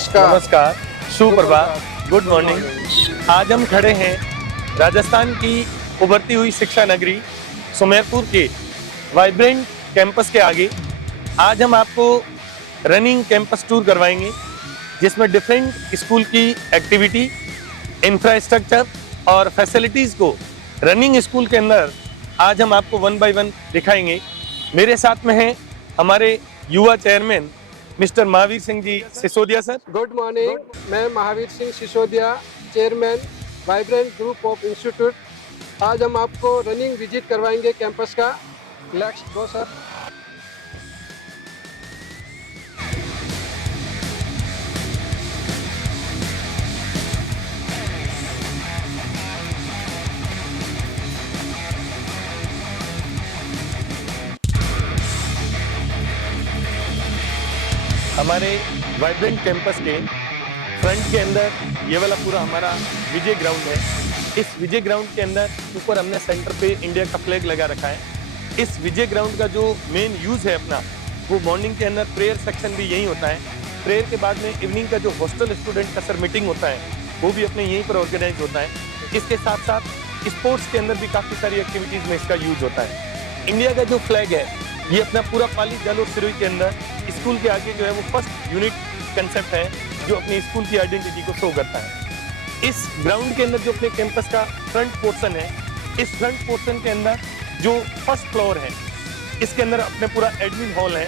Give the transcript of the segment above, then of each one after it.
नमस्कार। नमस्कार, सुप्रभात, गुड मॉर्निंग। आज हम खड़े हैं राजस्थान की उभरती हुई शिक्षा नगरी सुमेरपुर के वाइब्रेंट कैंपस के आगे। आज हम आपको रनिंग कैंपस टूर करवाएंगे, जिसमें डिफरेंट स्कूल की एक्टिविटी, इंफ्रास्ट्रक्चर और फैसिलिटीज को रनिंग स्कूल के अंदर आज हम आपको वन बाय वन दिखाएंगे। मेरे साथ में हैं हमारे युवा chairman mister Mahavir Singh ji Sisodia sir. Good morning, मैं Mahavir Singh Sisodia, chairman vibrant group of institute. आज हम आपको रनिंग विजिट करवाएंगे कैंपस का। Let's go sir. हमारे वाइब्रेंट कैंपस के फ्रंट के अंदर ये वाला पूरा हमारा विजय ग्राउंड है। इस विजय ग्राउंड के अंदर ऊपर हमने सेंटर पे इंडिया का फ्लैग लगा रखा है। इस विजय ग्राउंड का जो मेन यूज है अपना, वो मॉर्निंग के अंदर प्रेयर सेक्शन भी यहीं होता है। प्रेयर के बाद में इवनिंग का जो हॉस्टल स्टूडेंट का सर मीटिंग होता है, वो भी अपने यहीं पर ऑर्गेनाइज होता है। इसके साथ साथ स्पोर्ट्स के अंदर भी काफ़ी सारी एक्टिविटीज़ में इसका यूज होता है। इंडिया का जो फ्लैग है, ये अपना पूरा पाली जालोर सिरोही के अंदर स्कूल के आगे जो है वो फर्स्ट यूनिट कंसेप्ट है, जो अपनी स्कूल की आइडेंटिटी को शो करता है। इस ग्राउंड के अंदर जो अपने कैंपस का फ्रंट पोर्शन है, इस फ्रंट पोर्शन के अंदर जो फर्स्ट फ्लोर है, इसके अंदर अपने पूरा एडमिन हॉल है,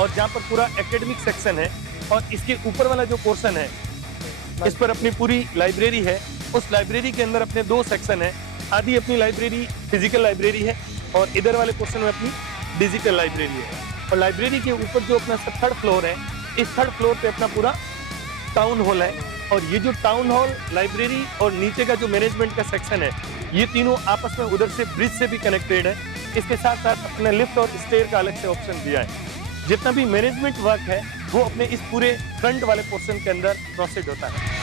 और जहाँ पर पूरा एकेडमिक सेक्शन है, और इसके ऊपर वाला जो पोर्शन है, इस पर अपनी पूरी लाइब्रेरी है। उस लाइब्रेरी के अंदर अपने दो सेक्शन है। आधी अपनी लाइब्रेरी फिजिकल लाइब्रेरी है, और इधर वाले पोर्शन में अपनी डिजिटल लाइब्रेरी है। और लाइब्रेरी के ऊपर जो अपना थर्ड फ्लोर है, इस थर्ड फ्लोर पे अपना पूरा टाउन हॉल है। और ये जो टाउन हॉल, लाइब्रेरी और नीचे का जो मैनेजमेंट का सेक्शन है, ये तीनों आपस में उधर से ब्रिज से भी कनेक्टेड है। इसके साथ साथ अपने लिफ्ट और स्टेयर का अलग से ऑप्शन दिया है। जितना भी मैनेजमेंट वर्क है, वो अपने इस पूरे फ्रंट वाले पोर्शन के अंदर प्रोसीड होता है।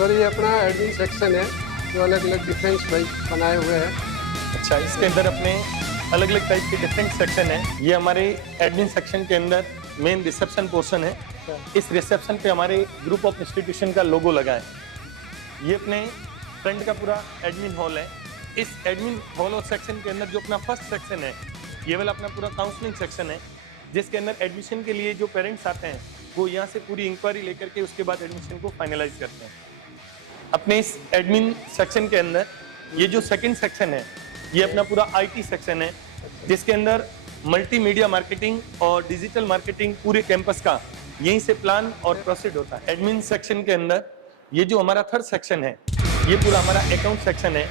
सर, ये अपना एडमिन सेक्शन है, जो अलग अलग डिफेंस भाई बनाए हुए हैं। अच्छा, इसके अंदर अपने अलग अलग टाइप के डिफरेंट सेक्शन है। ये हमारे एडमिन सेक्शन के अंदर मेन रिसेप्शन पोर्शन है। इस रिसेप्शन पे हमारे ग्रुप ऑफ इंस्टीट्यूशन का लोगो लगा है। ये अपने फ्रंट का पूरा एडमिन हॉल है। इस एडमिन हॉल और सेक्शन के अंदर जो अपना फर्स्ट सेक्शन है, ये वाला अपना पूरा काउंसलिंग सेक्शन है, जिसके अंदर एडमिशन के लिए जो पेरेंट्स आते हैं, वो यहाँ से पूरी इंक्वायरी लेकर के उसके बाद एडमिशन को फाइनलाइज करते हैं। अपने इस एडमिन सेक्शन के अंदर ये जो सेकंड सेक्शन है, ये अपना पूरा आईटी सेक्शन है, जिसके अंदर मल्टीमीडिया मार्केटिंग और डिजिटल मार्केटिंग पूरे कैंपस का यहीं से प्लान और प्रोसीड होता है। एडमिन सेक्शन के अंदर ये जो हमारा थर्ड सेक्शन है, ये पूरा हमारा अकाउंट सेक्शन है,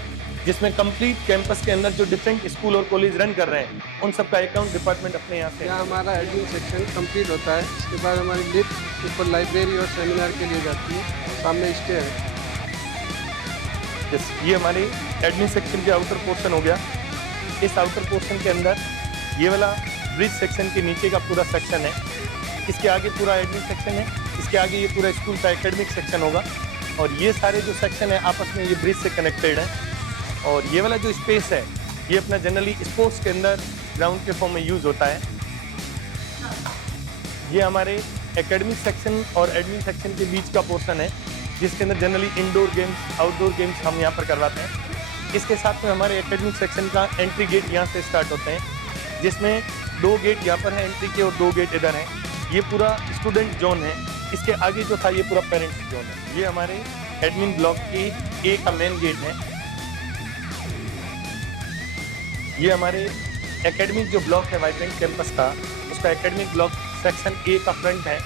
जिसमें कंप्लीट कैंपस के अंदर जो डिफरेंट स्कूल और कॉलेज रन कर रहे हैं, उन सबका अकाउंट डिपार्टमेंट अपने यहाँ से। यहाँ हमारा एडमिन सेक्शन कंप्लीट होता है। इसके बाद हमारी लिफ्ट ऊपर लाइब्रेरी और सेमिनार के लिए जाती है। सामने स्टेयर है। ये हमारे एडमिन सेक्शन के आउटर पोर्शन हो गया। इस आउटर पोर्शन के अंदर ये वाला ब्रिज सेक्शन के नीचे का पूरा सेक्शन है। इसके आगे पूरा एडमिन सेक्शन है। इसके आगे ये पूरा स्कूल का एकेडमिक सेक्शन होगा, और ये सारे जो सेक्शन है आपस में ये ब्रिज से कनेक्टेड है। और ये वाला जो स्पेस है, ये अपना जनरली स्पोर्ट्स के अंदर ग्राउंड के फॉर्म में यूज होता है। ये हमारे एकेडमिक सेक्शन और एडमिन सेक्शन के बीच का पोर्शन है, जिसके अंदर generally indoor games, outdoor games हम यहाँ पर करवाते हैं। इसके साथ में हमारे एकेडमिक सेक्शन का एंट्री गेट यहाँ से स्टार्ट होते हैं, जिसमें 2 गेट यहाँ पर है एंट्री के, और 2 गेट इधर हैं। ये पूरा स्टूडेंट जोन है। इसके आगे जो था, ये पूरा पेरेंट्स जोन है। ये हमारे एडमिन ब्लॉक की ए का मेन गेट है। ये हमारे एकेडमिक जो ब्लॉक है वाइब्रेंट कैंपस का, उसका एकेडमिक ब्लॉक सेक्शन ए का फ्रंट है।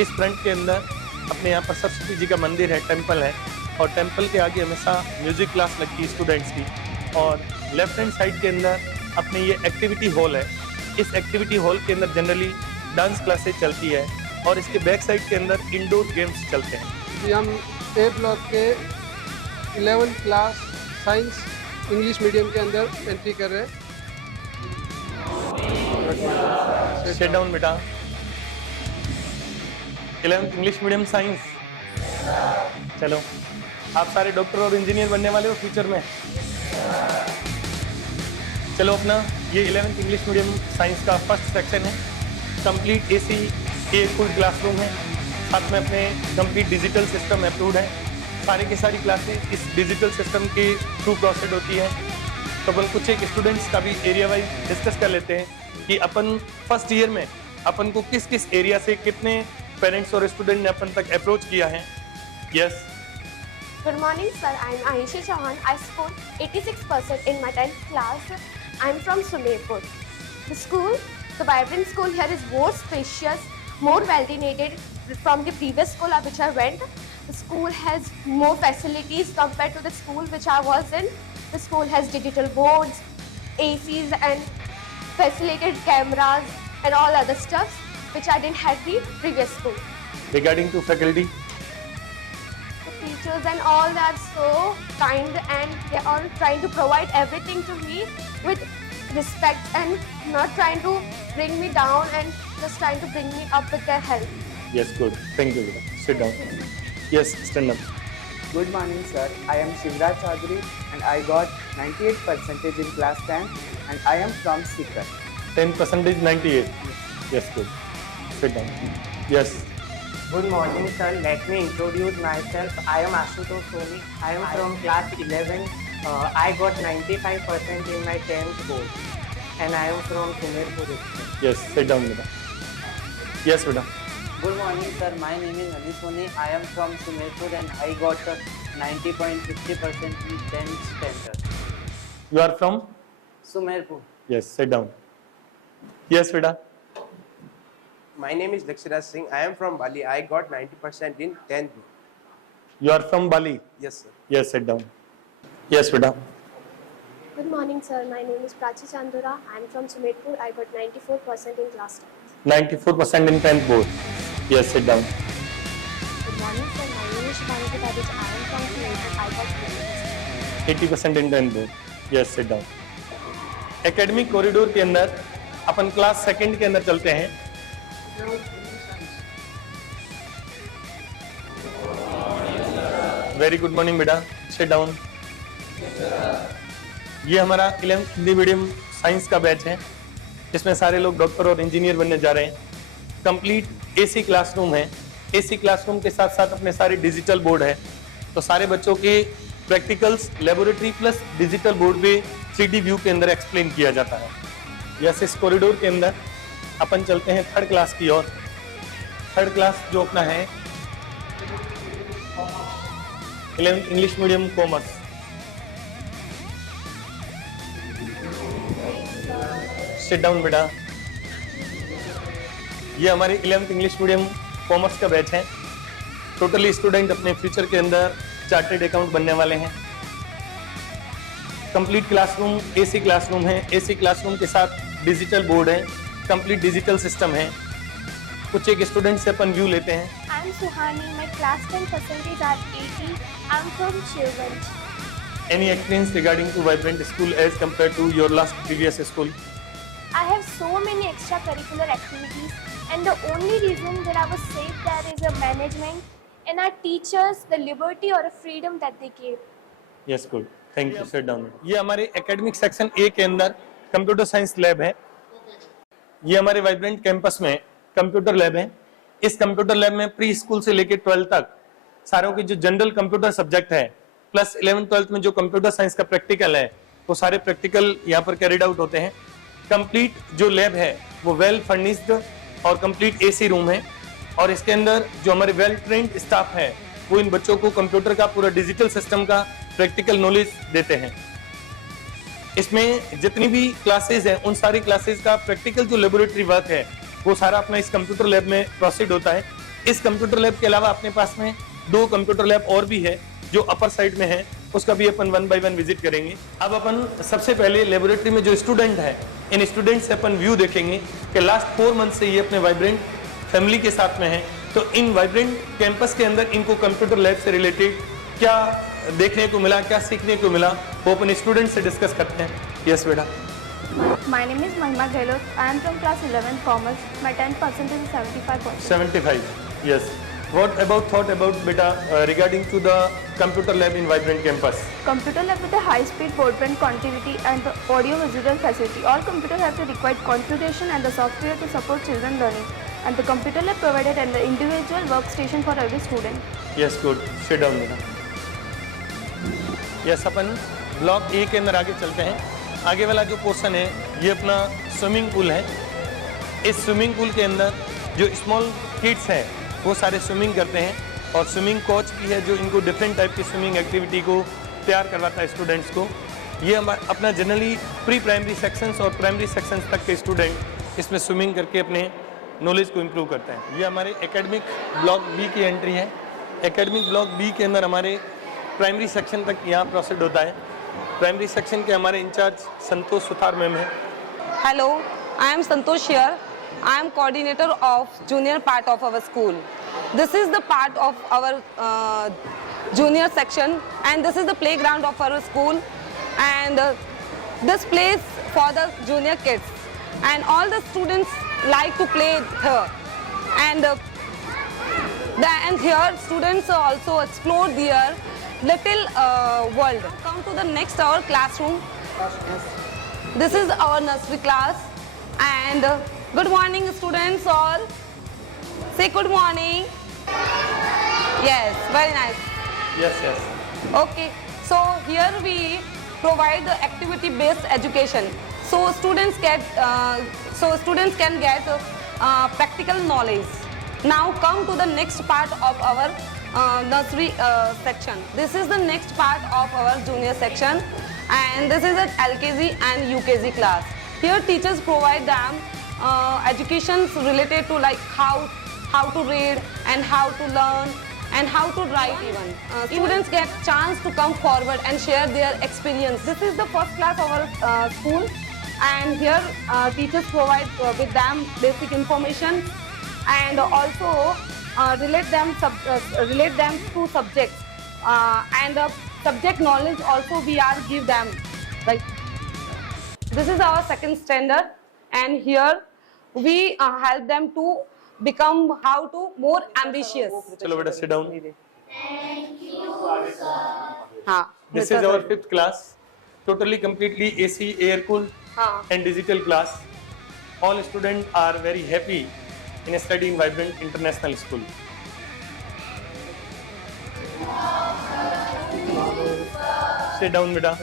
इस फ्रंट के अंदर अपने यहाँ पर सरस्वती जी का मंदिर है, टेम्पल है, और टेम्पल के आगे हमेशा म्यूजिक क्लास लगती है स्टूडेंट्स की। और लेफ्ट हैंड साइड के अंदर अपने ये एक्टिविटी हॉल है। इस एक्टिविटी हॉल के अंदर जनरली डांस क्लासेज चलती है, और इसके बैक साइड के अंदर इंडोर गेम्स चलते हैं। ये हम ए ब्लॉक के 11th class science English medium के अंदर एंट्री कर रहे हैं। सिट डाउन बेटा। 11th इंग्लिश मीडियम साइंस, चलो आप सारे डॉक्टर और इंजीनियर बनने वाले हो फ्यूचर में? चलो अपना ये 11th इंग्लिश मीडियम साइंस का फर्स्ट सेक्शन है। कंप्लीट एसी एक फुल क्लासरूम है, साथ में अपने कंप्लीट डिजिटल सिस्टम अप्रूव्ड है। सारी की सारी क्लासेस इस डिजिटल सिस्टम के थ्रू प्रोसेड होती है। तो अपन कुछ एक स्टूडेंट्स का भी एरिया वाइज डिस्कस कर लेते हैं कि अपन फर्स्ट ईयर में अपन को किस किस एरिया से कितने पेरेंट्स और स्टूडेंट ने अपन तक अप्रोच किया है। Yes Good morning, sir. I am Ayushi Chauhan. I scored 86% in my 10th class. I am from Sumerpur. The school, the vibrant school here is more spacious, more well-donated from the previous school which I went. The school has more facilities compared to the school which I was in. The school has digital boards, ACs and facilitated cameras and all other stuff which I didn't have the previous school. Regarding to faculty, Teachers and all that so kind and they are trying to provide everything to me with respect and not trying to bring me down and just trying to bring me up with their help. Yes good, thank you. Seat down. Yes stand up. Good morning, sir. I am Shivraj Chaudhary and I got 98% in class 10 and I am from Sikar. 10% 98। Yes good, seat down. Yes Good morning, sir. Let me introduce myself. I am Ashutosh Soni. I am from class 11. I got 95% in my 10th board, and I am from Sumerpur. Yes sit down बेटा। Yes बेटा। Good morning, sir. My name is Anish Soni. I am from Sumerpur and I got 90.50% in 10th standard. You are from? Sumerpur. Yes sit down. Yes बेटा। My name is Lakshiraj Singh. I am from Bali. I got 90% in 10th. You are from Bali? Yes, sir. Yes sit down. Yes बेटा। Good morning, sir. My name is Prachi Chandura. I am from Sumerpur. I got 94% in class 10th. 94% in 10th board. Yes, sit down. Good morning, sir. My name is Shubhangi Kadich. I am from Sumerpur. I got 80%. 80% in 10th board. Yes, sit down. Academic corridor के अंदर अपन class second के अंदर चलते हैं। Very good morning बेटा, sit down. ये हमारा 11th Hindi medium science का बैच है, जिसमें सारे लोग डॉक्टर और इंजीनियर बनने जा रहे हैं। कंप्लीट एसी क्लासरूम है। एसी क्लासरूम के साथ साथ अपने सारे डिजिटल बोर्ड है, तो सारे बच्चों के practicals laboratory plus digital board पे 3D व्यू के अंदर एक्सप्लेन किया जाता है। यस, इस कॉरिडोर के अंदर अपन चलते हैं थर्ड क्लास की ओर। थर्ड क्लास जो अपना है 11th English medium commerce. Sit down बेटा। ये हमारे 11th इंग्लिश मीडियम कॉमर्स का बैच है। टोटली स्टूडेंट अपने फ्यूचर के अंदर चार्टेड अकाउंट बनने वाले हैं। कंप्लीट क्लासरूम एसी क्लासरूम है। एसी क्लासरूम के साथ डिजिटल बोर्ड है, कंप्लीट डिजिटल सिस्टम है। कुछ एक स्टूडेंट से अपन व्यू लेते हैं। I am Suhani. My class 10 percentage are 80. I am from Shivganj. Any experience regarding to Vibrant School as compared to your last previous school? I have so many extracurricular activities, and the only reason that I was safe there is a management and our teachers, the liberty or a freedom that they gave. Yes, good. Thank you. Sit down. ये हमारे academic section A के अंदर computer science lab है। ये हमारे vibrant campus में computer lab है। इस कंप्यूटर लैब में प्री स्कूल से लेकर 12th तक सारों की जो जनरल कंप्यूटर सब्जेक्ट है प्लस 11th 12th में जो कंप्यूटर साइंस का प्रैक्टिकल है वो सारे प्रैक्टिकल यहाँ पर कैरिड आउट होते हैं। कंप्लीट जो लैब है वो वेल फर्निश्ड और कंप्लीट एसी रूम है, और इसके अंदर जो हमारे वेल ट्रेन्ड स्टाफ है वो इन बच्चों को कंप्यूटर का पूरा डिजिटल सिस्टम का प्रैक्टिकल नॉलेज देते हैं। इसमें जितनी भी क्लासेज हैं उन सारी क्लासेज का प्रैक्टिकल जो लेबोरेटरी वर्क है वो सारा अपना इस कंप्यूटर लैब में प्रोसीड होता है। इस कंप्यूटर लैब के अलावा अपने पास में 2 कंप्यूटर लैब और भी है जो अपर साइड में है, उसका भी अपन 1 बाय 1 विजिट करेंगे। अब अपन सबसे पहले लेबोरेटरी में जो स्टूडेंट है इन स्टूडेंट से अपन व्यू देखेंगे कि लास्ट 4 मंथ से ये अपने वाइब्रेंट फैमिली के साथ में है, तो इन वाइब्रेंट कैंपस के अंदर इनको कंप्यूटर लैब से रिलेटेड क्या देखने को मिला, क्या सीखने को मिला, वो अपन स्टूडेंट से डिस्कस करते हैं। यस बेटा। My name is Mahima Gehlot. I am from class 11 Commerce. My 10% is 75%. 75, yes. What about thought about beta regarding to the computer lab in Vibrant Campus? Computer lab with a high-speed broadband connectivity and the audio-visual facility. All computers have the required configuration and the software to support children learning. And the computer lab provided an individual workstation for every student. Yes, good. Sit down बेटा. Yes, अपन block ए के अंदर आगे चलते हैं. आगे वाला जो portion है ये अपना स्विमिंग पूल है. इस स्विमिंग पूल के अंदर जो स्मॉल किड्स हैं वो सारे स्विमिंग करते हैं और स्विमिंग कोच भी है जो इनको डिफरेंट टाइप की स्विमिंग एक्टिविटी को तैयार करवाता है स्टूडेंट्स को. ये अपना जनरली प्री प्राइमरी सेक्शंस और प्राइमरी सेक्शंस तक के स्टूडेंट इसमें स्विमिंग करके अपने नॉलेज को इम्प्रूव करते हैं. ये हमारे एकेडमिक ब्लॉक बी की एंट्री है. एकेडमिक ब्लॉक बी के अंदर हमारे प्राइमरी सेक्शन तक यहाँ प्रोसीड होता है. प्राइमरी सेक्शन के हमारे इंचार्ज संतोष सुतार मैम है. Hello, I am Santosh here. I am coordinator of junior part of our school. This is the part of our junior section and this is the playground of our school and this place for the junior kids and all the students like to play here and here students also explore their little world. Come to the next our classroom. This is our nursery class and good morning students all. Say good morning. Yes, very nice. Yes, yes. Okay, so here we provide the activity based education. So students can get practical knowledge. Now come to the next part of our nursery section. This is the next part of our junior section and this is an LKG and UKG class. Here teachers provide them education related to like how to read and how to learn and how to write even. Students get chance to come forward and share their experience. This is the first class of our school and here teachers provide with them basic information and also relate them to subjects and subject knowledge also we are give them. Like this is our second standard and here we help them to become how to more ambitious. चलो बेटा sit down. हाँ. This is our fifth class. Totally completely AC, air cooled and digital class. All students are very happy in studying Vibrant International School. Sit down बेटा.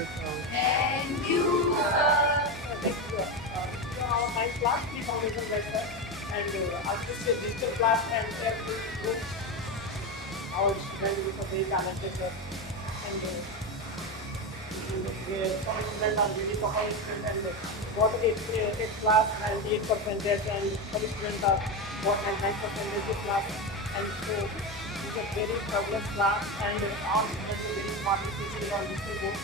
My class 3 foundation lecture and after this digital class and every group our students are very talented and some students are really performing and got 8 class and 8% and some students are got 99% in this class and so it's a very progress class and all students are very smartly teaching on digital board.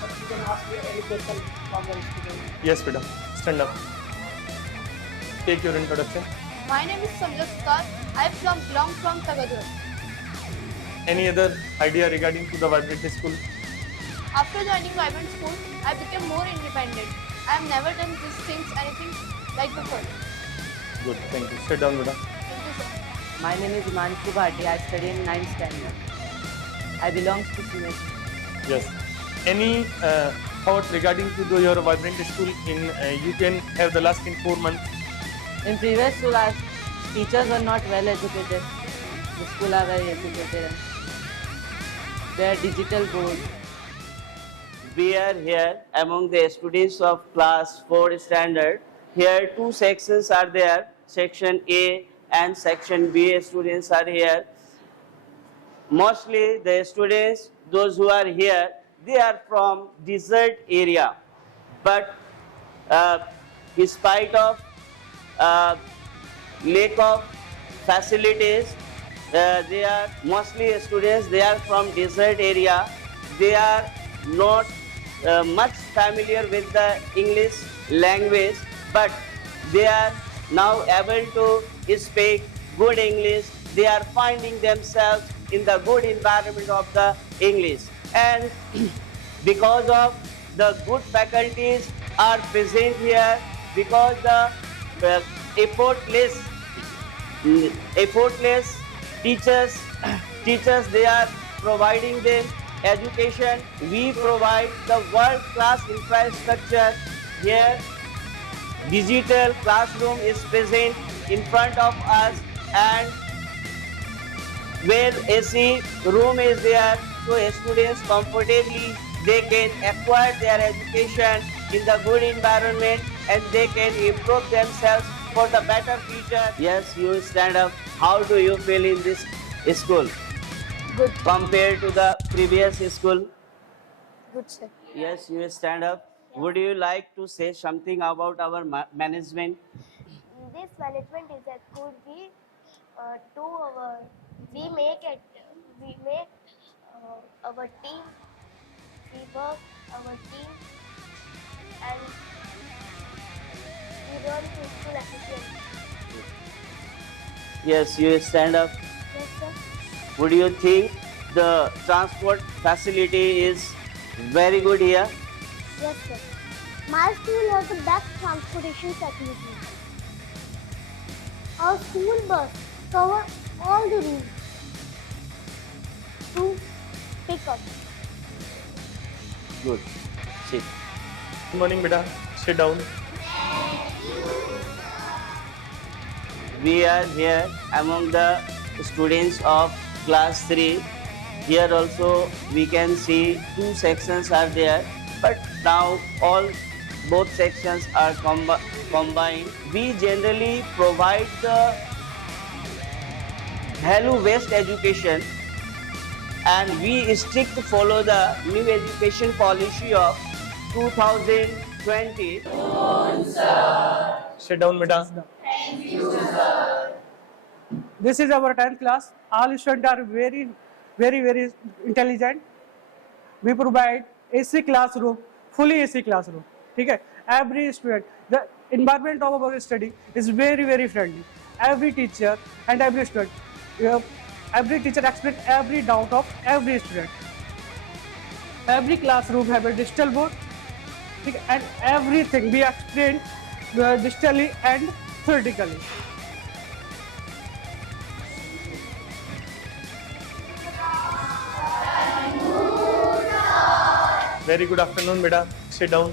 But you can ask me any question from the student. Yes बेटा. Stand up. Take your introduction. My name is Samjot Sutar. I belong from Tagadhar. Any other idea regarding to the Vibrant School? After joining Vibrant School, I became more independent. I have never done these things anything like before. Good. Thank you. Sit down बेटा. Thank you, sir. My name is Himanshu Bhatti. I study in 9th standard. I belong to CMS. Yes. Any thoughts regarding to your Vibrant School in you can have the last in 4 months? In previous school, our teachers were not well educated. The school are very educated. They are digital board. We are here among the students of class 4 standard. Here 2 sections are there. Section A and section B students are here. Mostly the students, those who are here, they are from desert area. But in spite of lack of facilities, they are mostly students, they are from desert area. They are not much familiar with the English language, but they are now able to speak good English. They are finding themselves in the good environment of the English. And because of the good faculties are present here, because the effortless teachers, teachers, they are providing them education. We provide the world-class infrastructure here. Digital classroom is present in front of us, and where AC room is there, so students comfortably they can acquire their education in the good environment, and they can improve themselves for the better future. Yes, you stand up. How do you feel in this school? Good. Compared to the previous school? Good, sir. Yes, you stand up. Would you like to say something about our management? This management is a school. We make our team. We work our team, and we run the school efficiently. Yes, you stand up. Yes, sir. Would you think the transport facility is very good here? Yes, sir. My school has the best transportation facility. Our school bus cover all the routes to pick up. Good. Sit. Good morning, beta. Sit down. We are here among the students of class 3. Here also we can see 2 sections are there, but now both sections are combined. We generally provide the value-based education, and we strictly follow the new education policy of 2020. Sit down, beta. This is our 10th class. All students are very intelligent. We provide AC classroom, fully AC classroom. Okay? Every student, the environment of our study is very friendly. Every teacher and every student, every teacher explains every doubt of every student. Every classroom have a digital board, okay? And everything we explain digitally and theoretically. Very good afternoon, beta. Sit down.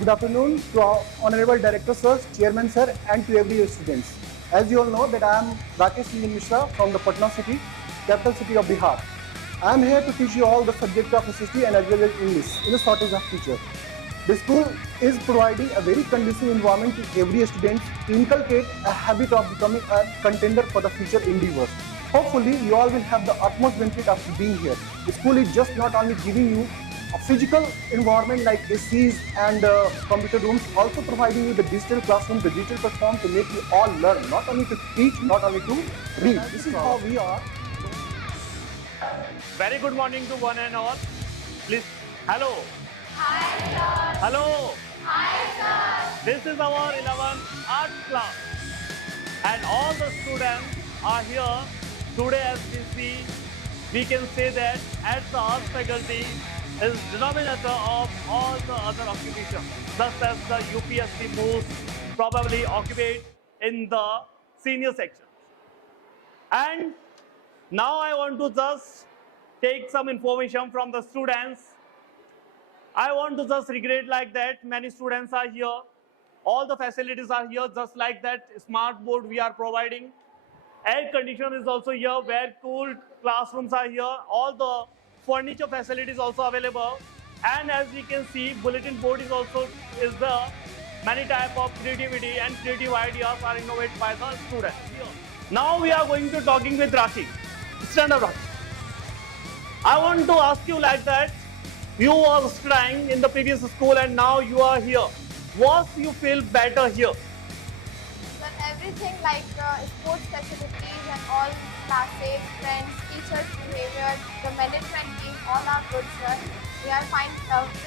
Good afternoon to our honorable director sir, chairman sir, and to every students. As you all know that I am Rakesh Singh Mishra from the Patna city, capital city of Bihar. I am here to teach you all the subject of history and as well as English in a shortage of teacher. The school is providing a very conducive environment to every student to inculcate a habit of becoming a contender for the future endeavors. Hopefully, you all will have the utmost benefit of being here. The school is just not only giving you a physical environment like ACs and computer rooms, also providing you the digital classroom, the digital platform to make you all learn, not only to teach, not only to read. This is how we are. Very good morning to one and all. Please, hello. Hi, sir. Hello. Hi, sir. This is our 11th art class. And all the students are here. Today, as we see, we can say that as the art faculty is denominator of all the other occupations, thus as the UPSC most probably occupied in the senior section. And now I want to just take some information from the students. I want to just regret like that many students are here. All the facilities are here just like that. Smart board we are providing. Air conditioner is also here, where cooled classrooms are here. All the furniture facilities also available. And as we can see, bulletin board is there. Many type of creativity and creative ideas are innovated by the students. Now we are going to talking with Rashi. Stand up, Rashi. I want to ask you like that. You were studying in the previous school and now you are here. What you feel better here? Sir, everything like sports facilities and all classes, friends, teachers' behavior, the management team, all are good, sir. We are fine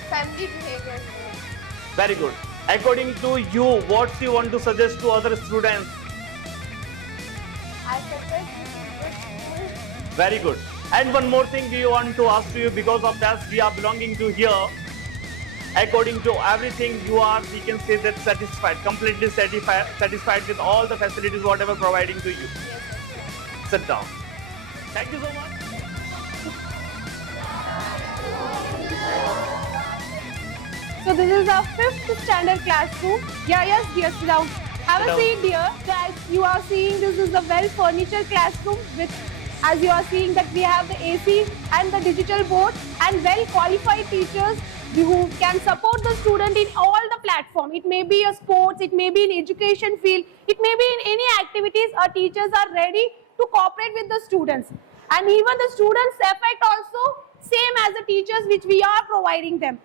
family behavior. Very good. According to you, what you want to suggest to other students? I suggest this is good school. Very good. And one more thing we want to ask to you, because of that we are belonging to here. according to everything, you are, we can say that satisfied, completely satisfied with all the facilities, whatever providing to you. Sit down. Thank you so much. So this is our 5th standard classroom. Yeah, yes, dear, sit down. Have a seat, dear. So as you are seeing, this is a well-furnished classroom with, as you are seeing, that we have the AC and the digital board and well-qualified teachers who can support the student in all the platform. It may be a sports, it may be in education field, it may be in any activities. Our teachers are ready to cooperate with the students. And even the students' effect also same as the teachers which we are providing them.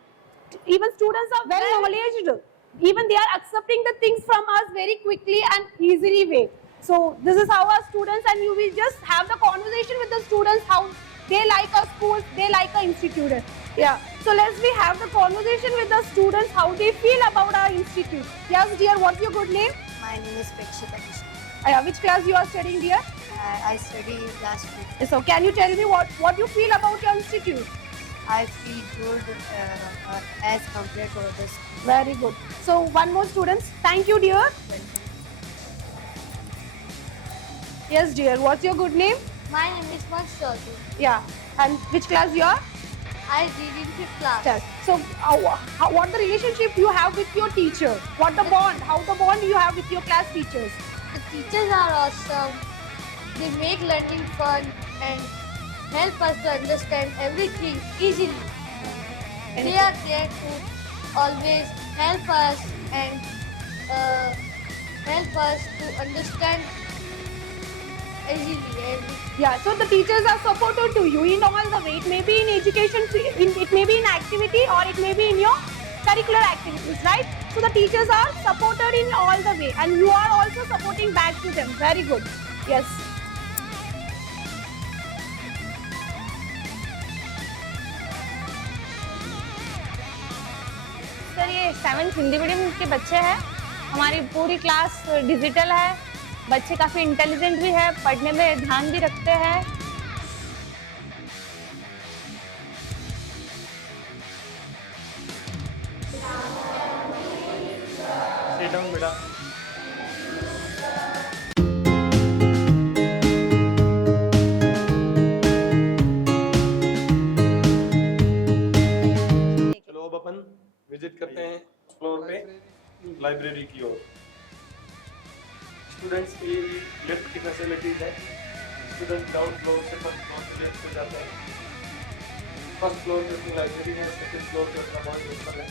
Even students are well knowledgeable. Even they are accepting the things from us very quickly and easily way. So this is how our students, and you will just have the conversation with the students how they like our schools, they like our institute. Yeah. So let's we have the conversation with the students how they feel about our institute. Yes, dear, what's your good name? My name is Prakshita Krishna. Which class you are studying, dear? I study class 2. So can you tell me what you feel about your institute? I feel good as compared to others. Very good. So one more students. Thank you, dear. Yes, dear. What's your good name? My name is Mansur. Yeah. And which class you are? I read in 5th class. Yes. So what the relationship you have with your teacher? What the bond? How the bond you have with your class teachers? The teachers are awesome. They make learning fun and help us to understand everything easily. They are there to always help us and help us to understand easily. Yeah, so the teachers are supported to you in all the way. It may be in education, it may be in activity, or it may be in your curricular activities, right? So the teachers are supported in all the way, and you are also supporting back to them. Very good. Yes. Sir ये 7th Hindi medium के बच्चे हैं। हमारी पूरी class digital है। बच्चे काफ़ी intelligent भी है, पढ़ने में ध्यान भी रखते हैं। Sit down, बेटा। चलो अब अपन विजिट करते हैं फ्लोर पे लाइब्रेरी की ओर। स्टूडेंट्स के लिए लिफ्ट की फैसिलिटीज है। स्टूडेंट ग्राउंड फ्लोर से फर्स्ट फ्लोर पे लिफ्ट पे जाते हैं। फर्स्ट फ्लोर पे अपनी लाइब्रेरी है, सेकंड फ्लोर पे अपना बॉयज हॉस्टल है।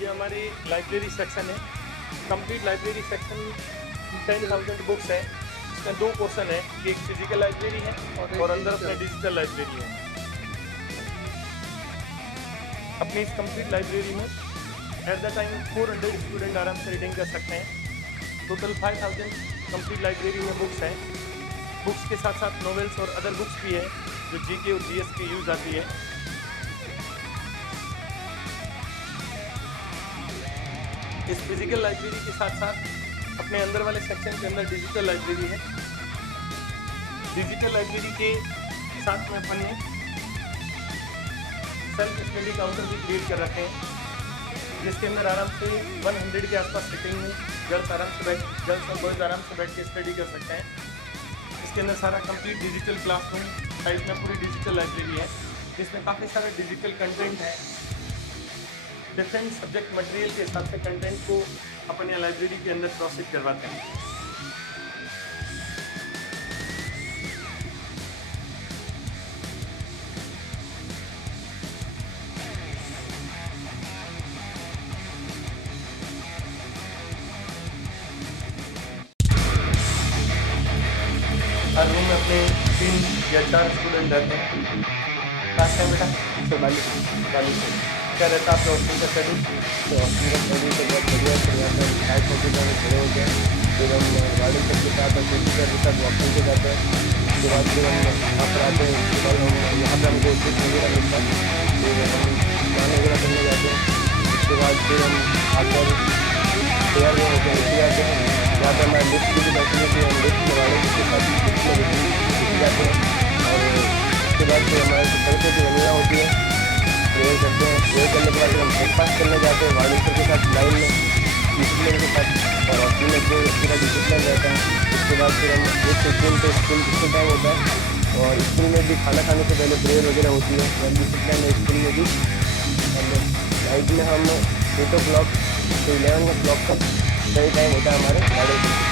ये हमारी लाइब्रेरी सेक्शन है। कंप्लीट लाइब्रेरी सेक्शन 10,000 बुक्स है। इसमें 2 पोर्शन है, एक फिजिकल लाइब्रेरी है और अंदर अपने डिजिटल लाइब्रेरी है। अपनी इस कंप्लीट लाइब्रेरी में एट द टाइम 400 स्टूडेंट आराम से रीडिंग कर सकते हैं। टोटल 5,000 कंप्लीट लाइब्रेरी में बुक्स हैं। बुक्स के साथ साथ नॉवेल्स और अदर बुक्स भी है जो जीके और जीएस के यूज आती है। इस फिजिकल लाइब्रेरी के साथ साथ अपने अंदर वाले सेक्शन के अंदर डिजिटल लाइब्रेरी है। डिजिटल लाइब्रेरी के साथ में अपन ने सेल्फ स्टडी काउंटर भी क्रिएट कर रखे हैं, जिसके अंदर आराम से 100 के आसपास सिटिंग में गर्ल्स और बॉयज आराम से बैठ के स्टडी कर सकते हैं। इसके अंदर सारा कंप्लीट डिजिटल क्लासरूम टाइप में पूरी डिजिटल लाइब्रेरी है, जिसमें काफ़ी सारा डिजिटल कंटेंट है। डिफरेंट सब्जेक्ट मटेरियल के हिसाब से कंटेंट को अपन यहाँ लाइब्रेरी के अंदर प्रोसेस करवाते हैं। हर रूम में अपने 3 या 4 स्टूडेंट रहते हैं। क्लास टाइम बेटा 44 क्या रहता है आपके हॉस्टल का स्टडी? तो हॉस्टल का स्टडी तो बहुत बढ़िया है। यहाँ पर हाई कोचिंग में खड़े होते हैं, फिर हम गार्डन तक के साथ फिजिकल के साथ वॉकिंग पे जाते हैं। उसके बाद फिर हम यहाँ पर आते हैं। उसके बाद हम यहाँ पर हमको कुछ वगैरह मिलता है, फिर हम गाने वगैरह करने जाते हैं। उसके बाद फिर हम आकर तैयार होकर उठ जाते हैं। यहाँ पर हमारे लिफ्ट की भी फैसिलिटी है, लिफ्ट के गार्डन के साथ जाते हैं। और उसके बाद फिर हमारे सरसों की वंदना होती है, प्रेयर करते हैं। प्रेयर करने के बाद फिर हम ब्रेकफास्ट करने जाते हैं वार्डन सर के साथ लाइन में, डिसिप्लिन के साथ, और हॉस्टल में पूरा डिसिप्लिन रहता है। उसके बाद फिर हम 1:15 पे स्कूल टाइम होता है, और स्कूल में भी खाना खाने से पहले प्रेयर वगैरह होती है, वेल डिसिप्लिन है स्कूल में भी। नाइट में हम 8 o'clock से 11 o'clock तक सही टाइम होता है हमारे गार्डन का।